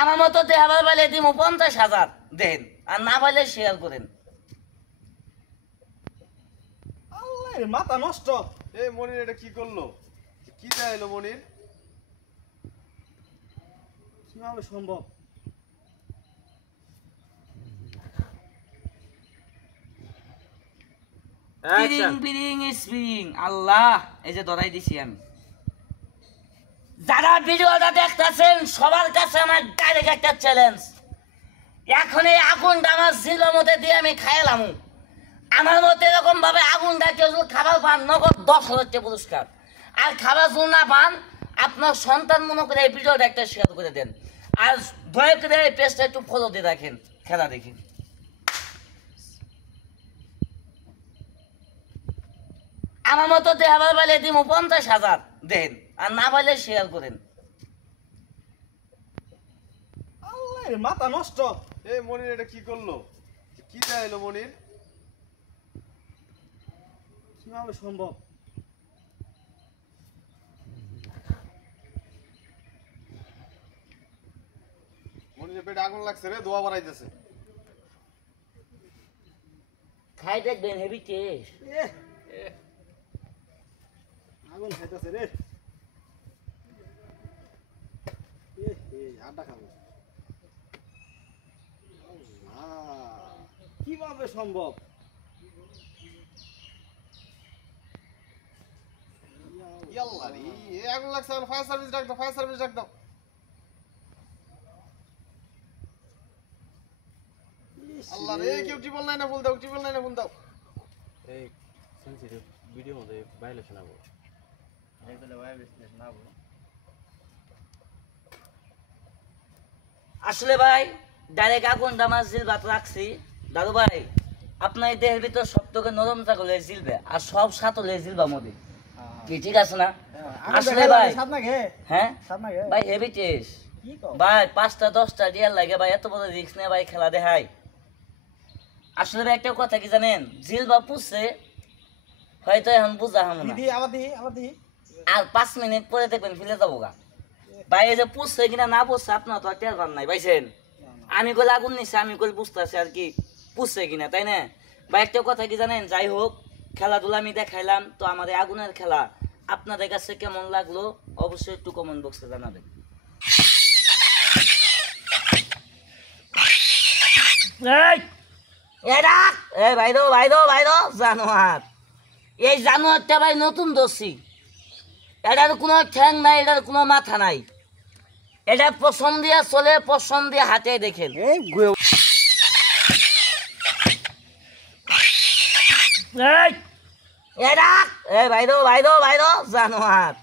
আমার মতো দেহাবার পাইলে দিব 50,000 দেন, আর না পাইলে শেয়ার করেন। আল্লাহ মাথা নষ্ট। এই মনির এটা কি করলো? কি চাইলো মনির? কিভাবে সম্ভব? বিরিং বিরিং স্প্রিং আল্লাহ, এই যে ধরাই দিছি আমি। যারা ভিডিওটা দেখতেছেন সবার কাছে আমার ডাইরেক্ট একটা চ্যালেঞ্জ, এখন এই আগুনটা আমার জিলের মধ্যে দিয়ে আমি খাইলাম। আমার মতো এরকম ভাবে আগুনটা কেউ খাবার পান, নগদ 10,000 টাকা পুরস্কার। আর খাবার যদি না পান, আপনার সন্তান মনে করে এই ভিডিওটা একটা শেয়ার করে দেন। আর দয়া করে এই পেজটা একটু ফলো দিয়ে রাখেন, খেলা দেখি। আমার মতো দেহাবার পাইলে দিব 50,000 দেন, আর না পাইলে শেয়ার করেন। আল্লাহ মাথা নষ্ট। এই মনির এটা কি করলো? কি চাইলো মনির? কিভাবে সম্ভব? মনির পেটে আগুন লাগছে রে, দোয়া বাড়াইতেছে। খাই দেখবেন হেভি টেস্ট। আগুন খাইতেছে রে। আড্ডা খাবো। কিভাবে সম্ভব? ইয়াল্লা রে, আগুন লাগছে। ফায়ার সার্ভিস ডাক দাও, ফায়ার সার্ভিস ডাক দাও। আল্লাহ রে, কেউ টিবল নাই না, ফুল দাও, টিবল নাই না, ফুল দাও। এই সেনসিটিভ ভিডিও মধ্যে ভায়োলেশন হবে। আসলে ভাই ডাইরেক্ট আগুনটা আমার জিল ভাত রাখছি। দাদু ভাই, আপনার এই দেহের ভিতর সব থেকে নরম থাকলে জিলবে, আর সব সাত হলে জিলবা মধ্যে কি, ঠিক আছে না? আসলে ভাই হ্যাঁ ভাই হেভি টেস্ট ভাই, 5টা 10টা রিয়াল লাগে ভাই, এত বড় রিস্ক নিয়ে ভাই খেলা দেখাই। আসলে ভাই একটা কথা কি জানেন, জিলবা পুষছে হয়তো এখন বুঝা হম না, আর 5 মিনিট পরে দেখবেন ফিলে যাবো গা ভাই। এই যে পুষছে কিনা না পুষছে আপনার তো টের পান নাই ভাইছেন। আমি কইলে আগুন নিচ্ছে, আমি কইলে বুঝতেছি আর কি পুষছে কিনা, তাই না ভাই? একটা কথা কি জানেন, যাই হোক খেলাধুলা আমি দেখাইলাম, তো আমাদের আগুনের খেলা আপনাদের কাছে কেমন লাগলো অবশ্যই একটু কমেন্ট বক্সে জানাবেন। জানোয়ার, এই জানোয়ারটা ভাই নতুন দোষী, এটার কোনো ঠ্যাং নাই, এটার কোনো মাথা নাই, এটা পছন্দ দিয়া চলে, পছন্দ দিয়ে হাতে দেখেন। জানোয়ার